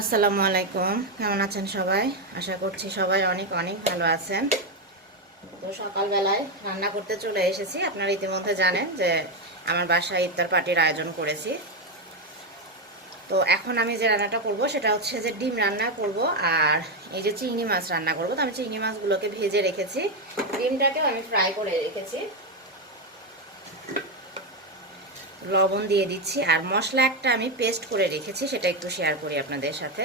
আসসালামু আলাইকুম। কেমন আছেন সবাই? আশা করছি সবাই অনেক অনেক ভালো আছেন। তো সকালবেলায় রান্না করতে চলে এসেছি। আপনারা ইতিমধ্যে জানেন যে আমার বাসায় ইফতার পার্টির আয়োজন করেছি। তো এখন আমি যে রান্নাটা করব, সেটা হচ্ছে যে ডিম রান্না করব আর এই যে চিংড়ি মাছ রান্না করব। তো আমি চিংড়ি মাছগুলোকে ভেজে রেখেছি। ডিমটাকেও আমি ফ্রাই করে রেখেছি। লবণ দিয়ে দিচ্ছি আর মশলা একটা আমি পেস্ট করে রেখেছি, সেটা একটু শেয়ার করি আপনাদের সাথে।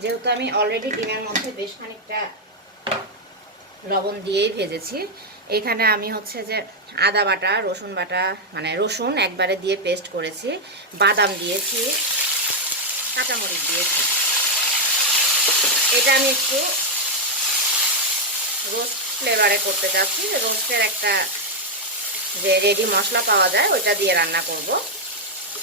যেহেতু আমি অলরেডি ডিমের মধ্যে বেশ খানিকটা লবণ দিয়েই ভেজেছি, এখানে আমি হচ্ছে যে আদা বাটা, রসুন বাটা মানে রসুন একবারে দিয়ে পেস্ট করেছি, বাদাম দিয়েছি, কাঁচামরিচ দিয়েছি। এটা আমি একটু রোস্ট ফ্লেভারে করতে চাচ্ছি রোস্টের একটা যে রেডি মশলা পাওয়া যায়, ওইটা দিয়ে রান্না করব।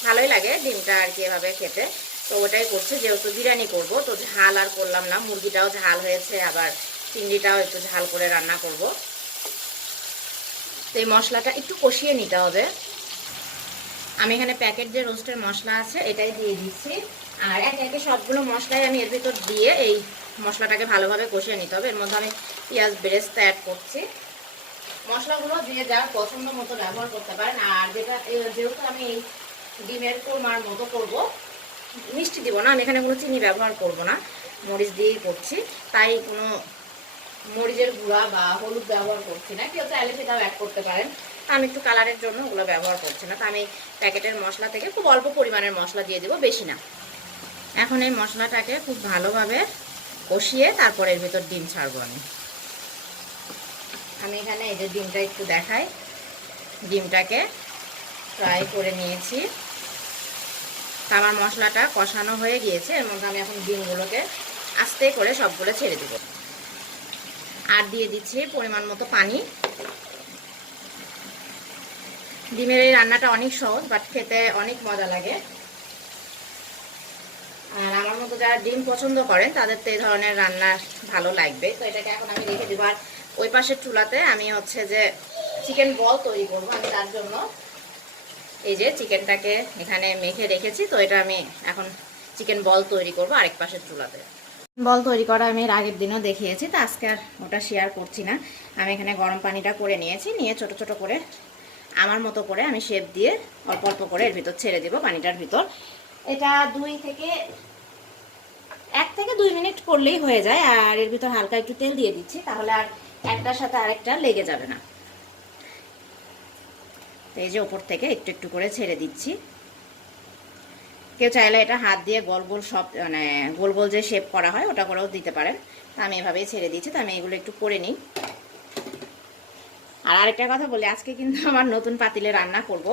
ভালোই লাগে ডিমটা আর কি এভাবে খেতে। তো ওটাই করছি, যেহেতু বিরিয়ানি করব, তো ঝাল আর করলাম না। মুরগিটাও ঝাল হয়েছে, আবার চিংড়িটাও একটু ঝাল করে রান্না করব। তো এই মশলাটা একটু কষিয়ে নিতে হবে। আমি এখানে প্যাকেট যে রোস্টের মশলা আছে, এটাই দিয়ে দিচ্ছি। আর একে একে সবগুলো মশলাই আমি এর ভিতর দিয়ে এই মশলাটাকে ভালোভাবে কষিয়ে নিতে হবে। এর মধ্যে আমি পেঁয়াজ বেরেস্তা অ্যাড করছি। মশলাগুলো দিয়ে যা পছন্দ মতো ব্যবহার করতে পারেন। আর যেটা যেহেতু আমি ডিমের কোরমার মতো করব, মিষ্টি দিব না, আমি এখানে কোনো চিনি ব্যবহার করব না, মরিচ দিয়েই করছি। তাই কোনো মরিচের গুঁড়া বা হলুদ ব্যবহার করছি না। কেউ চাইলে সেটাও অ্যাড করতে পারেন। আমি একটু কালারের জন্য ওগুলো ব্যবহার করছি না। তা আমি প্যাকেটের মশলা থেকে খুব অল্প পরিমাণের মশলা দিয়ে দেবো, বেশি না। এখন এই মশলাটাকে খুব ভালোভাবে কষিয়ে তারপরে এর ভিতর ডিম ছাড়বো আমি। আমি এখানে এই যে ডিমটা একটু দেখাই। ডিমটাকে ফ্রাই করে নিয়েছি। আমার মশলাটা কষানো হয়ে গিয়েছে, এর মধ্যে আমি এখন ডিমগুলোকে আস্তে করে সবগুলো ছেড়ে দেব। আর দিয়ে দিচ্ছি পরিমাণ মতো পানি। ডিমের এই রান্নাটা অনেক সহজ বাট খেতে অনেক মজা লাগে। আর আমার মতো যারা ডিম পছন্দ করেন, তাদের তো এই ধরনের রান্না ভালো লাগবে তো এটাকে এখন আমি রেখে দেবো। আর ওই পাশের চুলাতে আমি হচ্ছে যে চিকেন বল তৈরি করব আমি তার জন্য। এই যে চিকেনটাকে এখানে মেখে রেখেছি, তো এটা আমি এখন চিকেন বল তৈরি করব আরেক পাশের চুলাতে। বল তৈরি করা আমি এর আগের দিনও দেখিয়েছি, তো আজকে আর ওটা শেয়ার করছি না। আমি এখানে গরম পানিটা করে নিয়েছি, নিয়ে ছোট ছোট করে আমার মতো করে আমি শেপ দিয়ে অল্প অল্প করে এর ভিতর ছেড়ে দেবো পানিটার ভিতর। এটা দুই থেকে, এক থেকে দুই মিনিট করলেই হয়ে যায়, আর এর ভিতর হালকা একটু তেল দিয়ে দিচ্ছি, তাহলে আর একটার সাথে আরেকটা লেগে যাবে না। এই যে ওপর থেকে একটু একটু করে ছেড়ে দিচ্ছি। কেউ চাইলে এটা হাত দিয়ে গোল গোল সব মানে গোল গোল যে শেপ করা হয় ওটা করেও দিতে পারেন। তা আমি এভাবেই ছেড়ে দিচ্ছি, তো আমি এগুলো একটু করে নিই। আর আরেকটা কথা বলি, আজকে কিন্তু আমার নতুন পাতিলে রান্না করব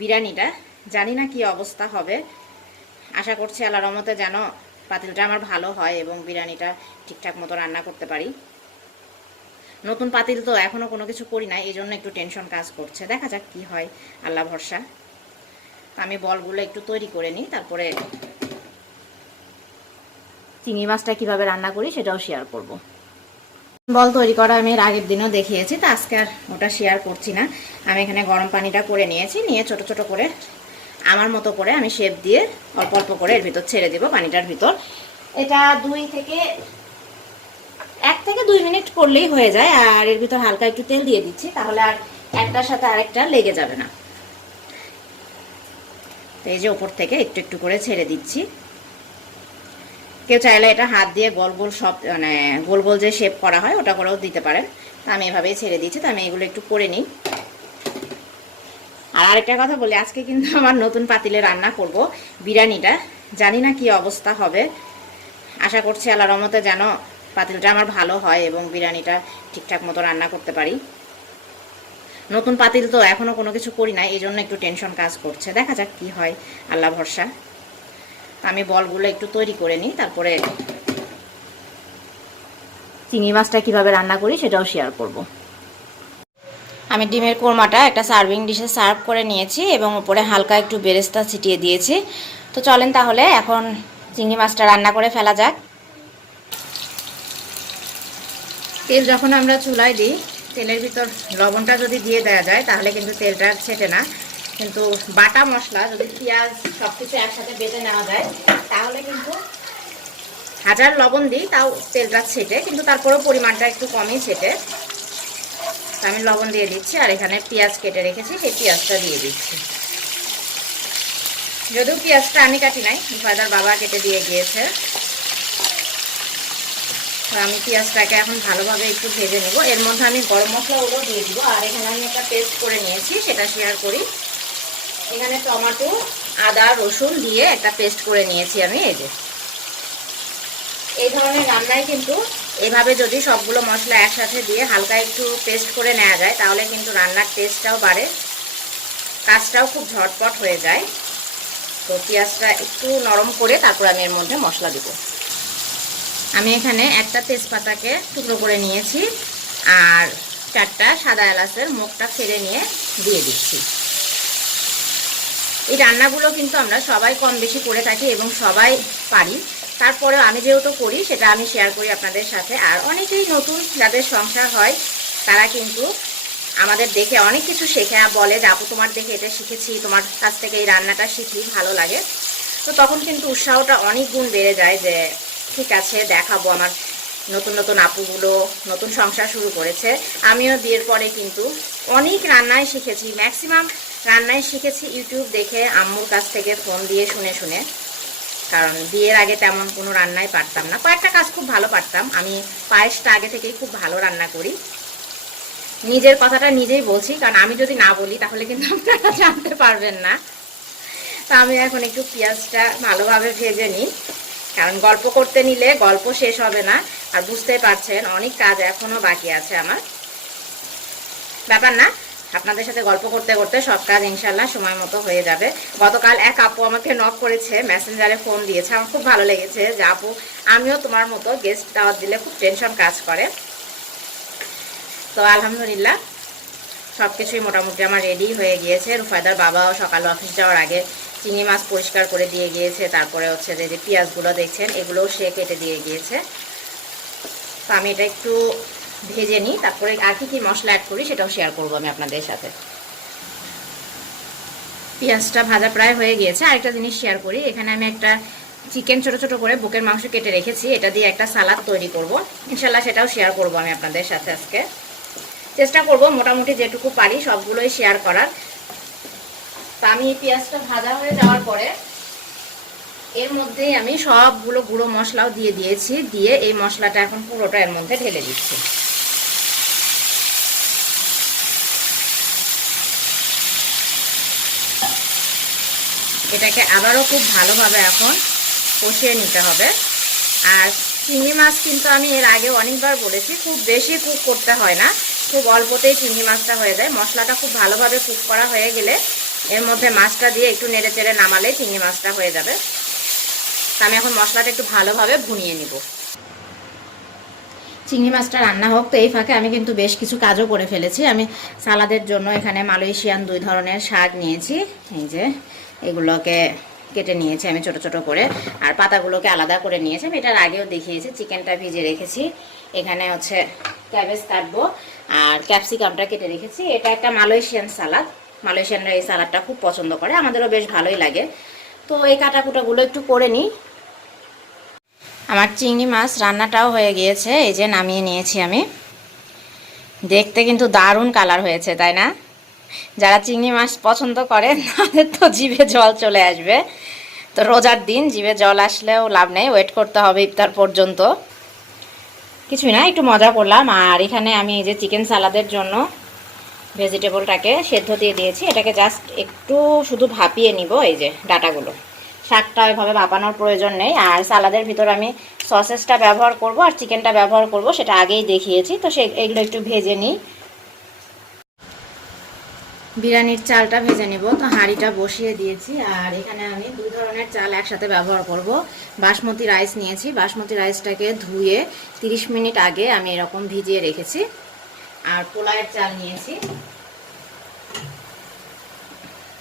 বিরিয়ানিটা। জানি না কি অবস্থা হবে। আশা করছি আল্লাহ রমতে যেন পাতিলটা আমার ভালো হয় এবং বিরিয়ানিটা ঠিকঠাক মতো রান্না করতে পারি। নতুন পাতিল তো এখনও কোনো কিছু করি না এই জন্য একটু টেনশন কাজ করছে। দেখা যাক কি হয়, আল্লাহ ভরসা। আমি বলগুলো একটু তৈরি করে নিই, তারপরে চিংড়ি মাছটা কীভাবে রান্না করি সেটাও শেয়ার করব। বল তৈরি করা আমি এর আগের দিনও দেখিয়েছি, তো আজকে আর ওটা শেয়ার করছি না। আমি এখানে গরম পানিটা করে নিয়েছি, নিয়ে ছোট ছোট করে আমার মতো করে আমি শেপ দিয়ে অল্প অল্প করে এর ভিতর ছেড়ে দিব পানিটার ভিতর। এটা দুই থেকে এক থেকে দুই মিনিট করলেই হয়ে যায়, আর এর ভিতর হালকা একটু তেল দিয়ে দিচ্ছি, তাহলে আর একটার সাথে আরেকটা লেগে যাবে না। তো এই যে ওপর থেকে একটু একটু করে ছেড়ে দিচ্ছি। কেউ চাইলে এটা হাত দিয়ে গোল গোল সব মানে গোল গোল যে শেপ করা হয়, ওটা করেও দিতে পারেন। তা আমি এভাবেই ছেড়ে দিচ্ছি, তো আমি এগুলো একটু করে নিই। আর আরেকটা কথা বলি, আজকে কিন্তু আমার নতুন পাতিলে রান্না করব বিরিয়ানিটা। জানি না কি অবস্থা হবে। আশা করছি আল্লাহ রমতে যেন পাতিলটা আমার ভালো হয় এবং বিরিয়ানিটা ঠিকঠাক মতো রান্না করতে পারি। নতুন পাতিল তো এখনও কোনো কিছু করি না এই জন্য একটু টেনশন কাজ করছে। দেখা যাক কি হয়, আল্লাহ ভরসা। আমি বলগুলো একটু তৈরি করে নিই, তারপরে চিংড়ি মাছটা কীভাবে রান্না করি সেটাও শেয়ার করব। আমি ডিমের কোরমাটা একটা সার্ভিং ডিশে সার্ভ করে নিয়েছি এবং উপরে হালকা একটু বেরেস্তা ছিটিয়ে দিয়েছি। তো চলেন তাহলে এখন চিংড়ি মাছটা রান্না করে ফেলা যাক। তেল যখন আমরা চুলায় দিই, তেলের ভিতর লবণটা যদি দিয়ে দেওয়া যায়, তাহলে কিন্তু তেলটা ছেটে না। কিন্তু বাটা মশলা যদি পেঁয়াজ সব কিছু একসাথে বেটে নেওয়া যায়, তাহলে কিন্তু হাজার লবণ দিই, তাও তেলটা ছেটে, কিন্তু তারপরেও পরিমাণটা একটু কমই ছেটে। আমি লবণ দিয়ে দিচ্ছি, আর এখানে পেঁয়াজ কেটে রেখেছি, সেই পেঁয়াজটা দিয়ে দিচ্ছি। যদিও পেঁয়াজটা আমি কাটি নাই ফাদার বাবা কেটে দিয়ে গিয়েছে। আমি পেঁয়াজটাকে এখন ভালোভাবে একটু ভেজে নেব। এর মধ্যে আমি গরম মশলাগুলো দিয়ে দিব। আর এখানে আমি একটা পেস্ট করে নিয়েছি, সেটা শেয়ার করি। এখানে টমেটো, আদা, রসুন দিয়ে একটা পেস্ট করে নিয়েছি আমি, এই যে। এই ধরনের রান্নায় কিন্তু এভাবে যদি সবগুলো মশলা একসাথে দিয়ে হালকা একটু পেস্ট করে নেওয়া যায়, তাহলে কিন্তু রান্নার টেস্টটাও বাড়ে, কাজটাও খুব ঝটপট হয়ে যায়। তো পেঁয়াজটা একটু নরম করে তারপর আমি এর মধ্যে মশলা দিব। আমি এখানে একটা তেজপাতাকে টুকরো করে নিয়েছি আর চারটা সাদা এলাচের মুখটা ফেলে নিয়ে দিয়ে দিচ্ছি। এই রান্নাগুলো কিন্তু আমরা সবাই কম বেশি করে থাকি এবং সবাই পারি। তারপরেও আমি যেহেতু করি, সেটা আমি শেয়ার করি আপনাদের সাথে। আর অনেকেই নতুন যাদের সংসার হয়, তারা কিন্তু আমাদের দেখে অনেক কিছু শেখে বলে যে, আপু, তোমার দেখে এটা শিখেছি, তোমার কাছ থেকে এই রান্নাটা শিখি, ভালো লাগে। তো তখন কিন্তু উৎসাহটা অনেক গুণ বেড়ে যায় যে ঠিক আছে, দেখাবো আমার নতুন নতুন আপুগুলো, নতুন সংসার শুরু করেছে। আমিও বিয়ের পরে কিন্তু অনেক রান্নায় শিখেছি ম্যাক্সিমাম রান্নায় শিখেছি ইউটিউব দেখে, আম্মুর কাছ থেকে ফোন দিয়ে শুনে শুনে। কারণ বিয়ের আগে তেমন কোনো রান্নাই পারতাম না। কয়েকটা কাজ খুব ভালো পারতাম। আমি পায়েসটা আগে থেকেই খুব ভালো রান্না করি। নিজের কথাটা নিজেই বলছি, কারণ আমি যদি না বলি তাহলে কিন্তু আপনারা জানতে পারবেন না। তো আমি এখন একটু পেঁয়াজটা ভালোভাবে ভেজে নিই। কারণ গল্প করতে নিলে গল্প শেষ হবে না। আর বুঝতে পারছেন, অনেক কাজ এখনও বাকি আছে আমার। ব্যাপার না, আপনাদের সাথে গল্প করতে করতে সব কাজ ইনশাল্লাহ সময় মতো হয়ে যাবে। গতকাল এক আপু আমাকে নক করেছে মেসেঞ্জারে ফোন দিয়েছে। আমার খুব ভালো লেগেছে যে, আপু, আমিও তোমার মতো গেস্ট দাওয়াত দিলে খুব টেনশন কাজ করে। তো আলহামদুলিল্লাহ সব কিছুই মোটামুটি আমার রেডি হয়ে গিয়েছে। রুফায়দার বাবাও সকালে অফিস যাওয়ার আগে চিংড়ি মাছ পরিষ্কার করে দিয়ে গিয়েছে, তারপরে হচ্ছে যে যে পেঁয়াজগুলো দেখছেন, এগুলোও সে কেটে দিয়ে গিয়েছে। তো আমি এটা একটু ভেজে নিই, তারপরে আর কি কি মশলা অ্যাড করি সেটাও শেয়ার করব আমি আপনাদের সাথে। পেঁয়াজটা ভাজা প্রায় হয়ে গিয়েছে। আরেকটা জিনিস শেয়ার করি, এখানে আমি একটা চিকেন ছোট ছোট করে বুকের মাংস কেটে রেখেছি, এটা দিয়ে একটা সালাদ তৈরি করব। ইনশাল্লাহ সেটাও শেয়ার করব আমি আপনাদের সাথে আজকে। চেষ্টা করব মোটামুটি যেটুকু পারি সবগুলোই শেয়ার করার। আমি এই পেঁয়াজটা ভাজা হয়ে যাওয়ার পরে এর মধ্যেই আমি সবগুলো গুঁড়ো মশলাও দিয়ে দিয়েছি, দিয়ে এই মশলাটা এখন পুরোটা এর মধ্যে ঢেলে দিচ্ছি। এটাকে আবারও খুব ভালোভাবে এখন কষিয়ে নিতে হবে। আর চিংড়ি মাছ কিন্তু আমি এর আগে অনেকবার বলেছি, খুব বেশি কুক করতে হয় না, খুব অল্পতেই চিংড়ি মাছটা হয়ে যায়। মশলাটা খুব ভালোভাবে কুক করা হয়ে গেলে এর মধ্যে মাছটা দিয়ে একটু নেড়ে চেড়ে নামালে চিংড়ি মাছটা হয়ে যাবে। আমি এখন মশলাটা একটু ভালোভাবে ভুনিয়ে নিব। চিংড়ি মাছটা রান্না হোক, তো এই ফাঁকে আমি কিন্তু বেশ কিছু কাজও করে ফেলেছি। আমি সালাদের জন্য এখানে মালয়েশিয়ান দুই ধরনের শাক নিয়েছি। এই যে, এগুলোকে কেটে নিয়েছি আমি ছোট ছোট করে। আর পাতাগুলোকে আলাদা করে নিয়েছি। আমি এটার আগেও দেখিয়েছি, চিকেনটা ভিজে রেখেছি। এখানে হচ্ছে ক্যাবেজ কাটবো। আর ক্যাপসিকামটা কেটে রেখেছি। এটা একটা মালয়েশিয়ান সালাদ। মালয়েশিয়ানরা এই সালাদটা খুব পছন্দ করে, আমাদেরও বেশ ভালোই লাগে। তো এই কাটাকুটাগুলো একটু করে নিই। আমার চিংড়ি মাছ রান্নাটাও হয়ে গিয়েছে, এই যে নামিয়ে নিয়েছি আমি। দেখতে কিন্তু দারুণ কালার হয়েছে, তাই না? যারা চিংড়ি মাছ পছন্দ করে তাদের তো জিভে জল চলে আসবে। তো রোজার দিন জিভে জল আসলেও লাভ নেই ওয়েট করতে হবে ইফতার পর্যন্ত। কিছুই না, একটু মজা করলাম। আর এখানে আমি এই যে চিকেন সালাদের জন্য ভেজিটেবলটাকে সেদ্ধ দিয়ে দিয়েছি। এটাকে জাস্ট একটু শুধু ভাপিয়ে নিব, এই যে ডাটাগুলো। শাকটা ওইভাবে ভাপানোর প্রয়োজন নেই। আর সালাদের ভিতর আমি সসেসটা ব্যবহার করব আর চিকেনটা ব্যবহার করব, সেটা আগেই দেখিয়েছি। তো সে এগুলো একটু ভেজে নিই। বিরিয়ানির চালটা ভেজে নিব। তো হাঁড়িটা বসিয়ে দিয়েছি। আর এখানে আমি দুই ধরনের চাল একসাথে ব্যবহার করব। বাসমতি রাইস নিয়েছি। বাসমতি রাইসটাকে ধুয়ে 30 মিনিট আগে আমি এরকম ভিজিয়ে রেখেছি। আর চাল নিয়েছি।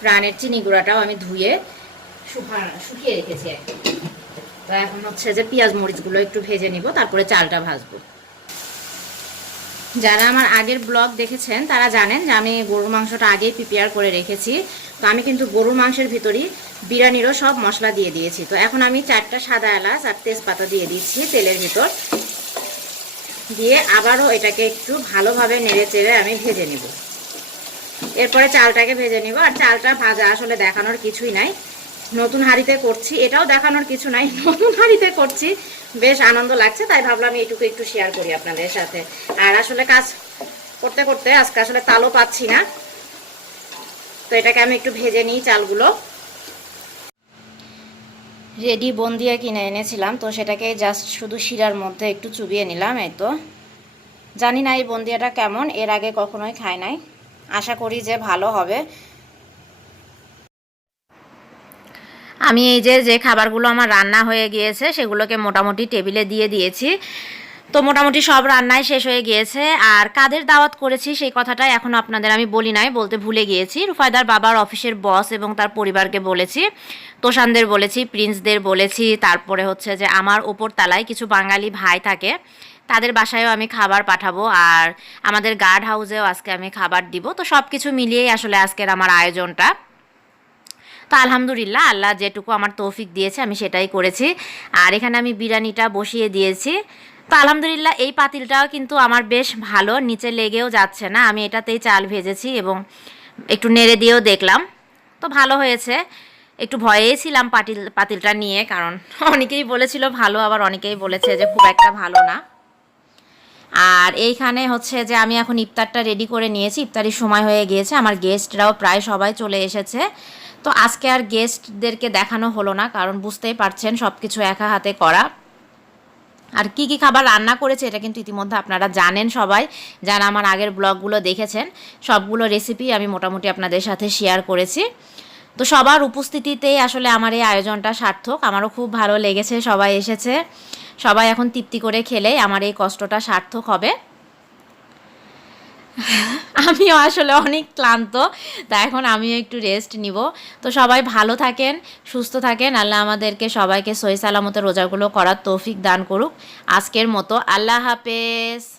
প্রাণের চিনি গুঁড়াটাও আমি ধুয়ে শুকিয়ে রেখেছি তো এখন হচ্ছে যে পেঁয়াজ মরিচগুলো একটু ভেজে নিব, তারপরে চালটা ভাজবো। যারা আমার আগের ব্লগ দেখেছেন, তারা জানেন যে আমি গরুর মাংসটা আগেই প্রিপেয়ার করে রেখেছি। তো আমি কিন্তু গরুর মাংসের ভিতরই বিরিয়ানিরও সব মশলা দিয়ে দিয়েছি। তো এখন আমি চারটা সাদা এলাচ আর তেজপাতা দিয়ে দিচ্ছি তেলের ভিতর। দিয়ে আবারও এটাকে একটু ভালোভাবে নেড়ে চেড়ে আমি ভেজে নিব। এরপরে চালটাকে ভেজে নিব। আর চালটা ভাজা আসলে দেখানোর কিছুই নাই। নতুন হাঁড়িতে করছি, এটাও দেখানোর কিছু নাই। নতুন হাঁড়িতে করছি, বেশ আনন্দ লাগছে। তাই ভাবলাম এইটুকু একটু শেয়ার করি আপনাদের সাথে। আর আসলে কাজ করতে করতে আজকে আসলে তালও পাচ্ছি না। তো এটাকে আমি একটু ভেজে নিই চালগুলো। রেডি বন্দিয়া কিনে এনেছিলাম, তো সেটাকে জাস্ট শুধু শিরার মধ্যে একটু চুবিয়ে নিলাম, এই তো। জানি না এই বন্দিয়াটা কেমন, এর আগে কখনোই খাই নাই। আশা করি যে ভালো হবে। আমি এই যে যে খাবারগুলো আমার রান্না হয়ে গিয়েছে, সেগুলোকে মোটামুটি টেবিলে দিয়ে দিয়েছি। তো মোটামুটি সব রান্নাই শেষ হয়ে গিয়েছে, আর কাদের দাওয়াত করেছি সেই কথাটাই এখন আপনাদের আমি বলি নাই, বলতে ভুলে গিয়েছি। রুফায়দার বাবার অফিসের বস এবং তার পরিবারকে বলেছি, তোষানদের বলেছি, প্রিন্সদের বলেছি, তারপরে হচ্ছে যে আমার ওপর তালায় কিছু বাঙালি ভাই থাকে, তাদের বাসায়ও আমি খাবার পাঠাবো, আর আমাদের গার্ড হাউসেও আজকে আমি খাবার দিব। তো সব কিছু মিলিয়েই আসলে আজকের আমার আয়োজনটা। তো আলহামদুলিল্লাহ, আল্লাহ যেটুকু আমার তৌফিক দিয়েছে, আমি সেটাই করেছি। আর এখানে আমি বিরিয়ানিটা বসিয়ে দিয়েছি। তো আলহামদুলিল্লাহ এই পাতিলটাও কিন্তু আমার বেশ ভালো, নিচে লেগেও যাচ্ছে না। আমি এটাতেই চাল ভেজেছি এবং একটু নেড়ে দিয়েও দেখলাম। তো ভালো হয়েছে। একটু ভয়েই ছিলাম পাতিল, পাতিলটা নিয়ে, কারণ অনেকেই বলেছিল ভালো, আবার অনেকেই বলেছে যে খুব একটা ভালো না। আর এইখানে হচ্ছে যে আমি এখন ইফতারটা রেডি করে নিয়েছি। ইফতারির সময় হয়ে গিয়েছে। আমার গেস্টরাও প্রায় সবাই চলে এসেছে। তো আজকে আর গেস্টদেরকে দেখানো হলো না, কারণ বুঝতেই পারছেন সব কিছু একা হাতে করা। আর কি কি খাবার রান্না করেছে এটা কিন্তু ইতিমধ্যে আপনারা জানেন সবাই, যারা আমার আগের ব্লগগুলো দেখেছেন, সবগুলো রেসিপি আমি মোটামুটি আপনাদের সাথে শেয়ার করেছি। তো সবার উপস্থিতিতেই আসলে আমার এই আয়োজনটা সার্থক, আমারও খুব ভালো লেগেছে, সবাই এসেছে, সবাই এখন তৃপ্তি করে খেলে, আমার এই কষ্টটা সার্থক হবে। আমিও আসলে অনেক ক্লান্ত, তা এখন আমিও একটু রেস্ট নিব। তো সবাই ভালো থাকেন, সুস্থ থাকেন। আল্লাহ আমাদেরকে সবাইকে সহি সালামতের রোজাগুলো করার তৌফিক দান করুক। আজকের মতো আল্লাহ হাফেজ।